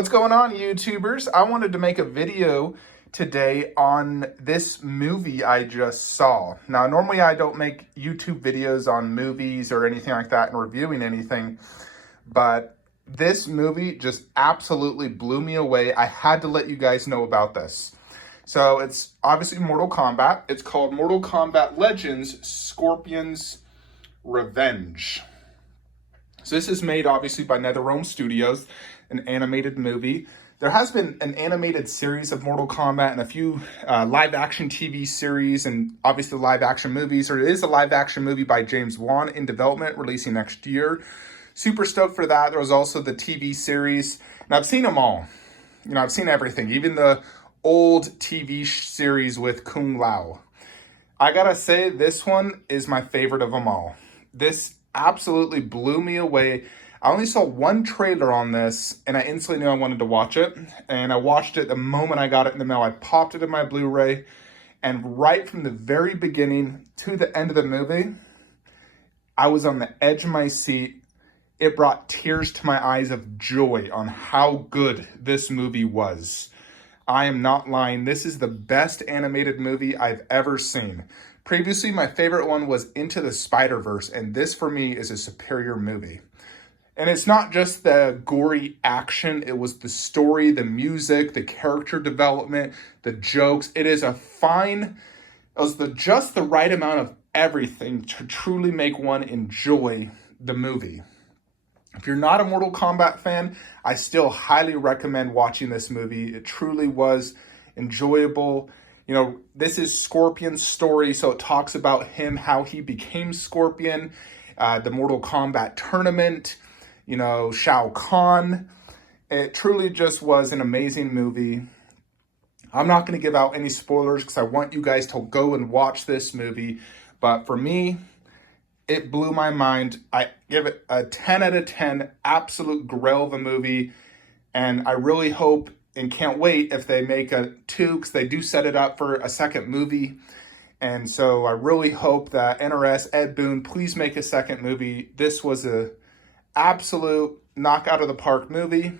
What's going on, YouTubers? I wanted to make a video today on this movie I just saw. Now, normally I don't make YouTube videos on movies or anything like that and reviewing anything, but this movie just absolutely blew me away. I had to let you guys know about this. So it's obviously Mortal Kombat. It's called Mortal Kombat Legends: Scorpion's Revenge. So this is made obviously by NetherRealm Studios, an animated movie. There has been an animated series of Mortal Kombat and a few live action TV series and obviously live action movies. Or it is a live action movie by James Wan in development, releasing next year. Super stoked for that. There was also the TV series, and I've seen them all. You know, I've seen everything, even the old TV series with Kung Lao. I gotta say, this one is my favorite of them all. This absolutely blew me away. I only saw one trailer on this, and I instantly knew I wanted to watch it. And I watched it the moment I got it in the mail. I popped it in my Blu-ray, and right from the very beginning to the end of the movie, I was on the edge of my seat. It brought tears to my eyes of joy on how good this movie was. I am not lying. This is the best animated movie I've ever seen. Previously, my favorite one was Into the Spider-Verse, and this for me is a superior movie. And it's not just the gory action, it was the story, the music, the character development, the jokes. It was just the right amount of everything to truly make one enjoy the movie. If you're not a Mortal Kombat fan, I still highly recommend watching this movie. It truly was enjoyable. You know, this is Scorpion's story, so it talks about him, how he became Scorpion, the Mortal Kombat tournament, you know, Shao Kahn. It truly just was an amazing movie. I'm not going to give out any spoilers because I want you guys to go and watch this movie. But for me, it blew my mind. I give it a 10 out of 10, absolute grail of a movie. And I really hope and can't wait if they make a 2, because they do set it up for a second movie. And so I really hope that NRS, Ed Boon, please make a second movie. This was a absolute knock out of the park movie.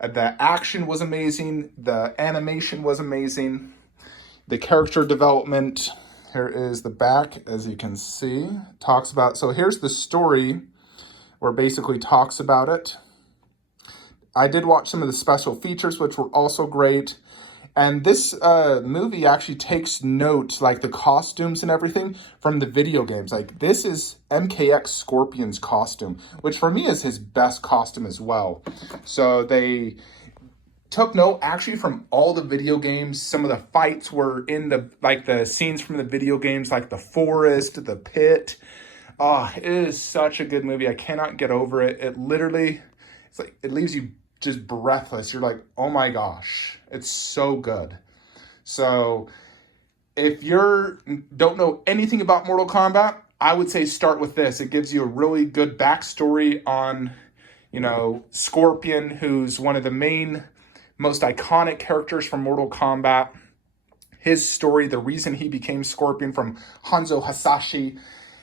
The action was amazing. The animation was amazing. The character development. Here is the back, as you can see. Talks about, so here's the story where it basically talks about it. I did watch some of the special features, which were also great. And this movie actually takes note, like the costumes and everything, from the video games. Like, this is MKX Scorpion's costume, which for me is his best costume as well. So they took note actually from all the video games. Some of the fights were in the scenes from the video games, like the forest, the pit. It is such a good movie. I cannot get over it. It literally, it's like, it leaves you just breathless. You're like, oh my gosh, it's so good. So if you don't know anything about Mortal Kombat, I would say start with this. It gives you a really good backstory on, you know, Scorpion, who's one of the most iconic characters from Mortal Kombat. His story, the reason he became Scorpion, from Hanzo Hasashi.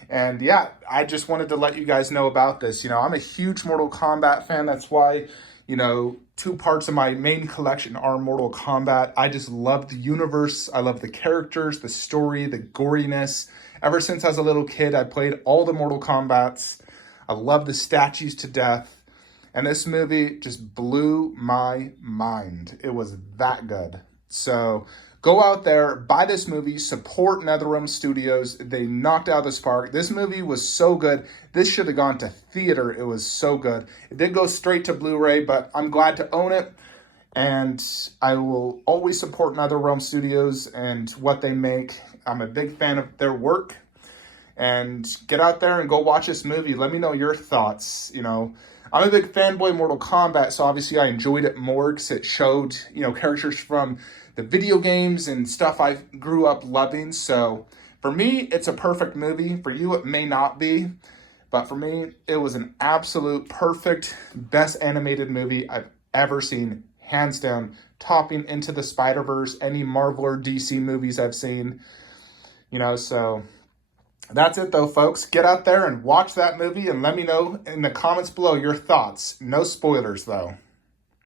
And yeah, I just wanted to let you guys know about this. You know, I'm a huge Mortal Kombat fan. That's why, you know, 2 parts of my main collection are Mortal Kombat. I just love the universe. I love the characters, the story, the goriness. Ever since I was a little kid, I played all the Mortal Kombats. I love the statues to death. And this movie just blew my mind. It was that good. So go out there, buy this movie, support NetherRealm Studios. They knocked out the spark. This movie was so good. This should have gone to theater. It was so good. It did go straight to Blu-ray, but I'm glad to own it. And I will always support NetherRealm Studios and what they make. I'm a big fan of their work. And get out there and go watch this movie. Let me know your thoughts. You know, I'm a big fanboy of Mortal Kombat, so obviously I enjoyed it more because it showed, you know, characters from the video games and stuff I grew up loving. So for me, it's a perfect movie. For you, it may not be. But for me, it was an absolute perfect, best animated movie I've ever seen. Hands down, topping Into the Spider-Verse, any Marvel or DC movies I've seen. You know, so that's it though, folks. Get out there and watch that movie and let me know in the comments below your thoughts. No spoilers though.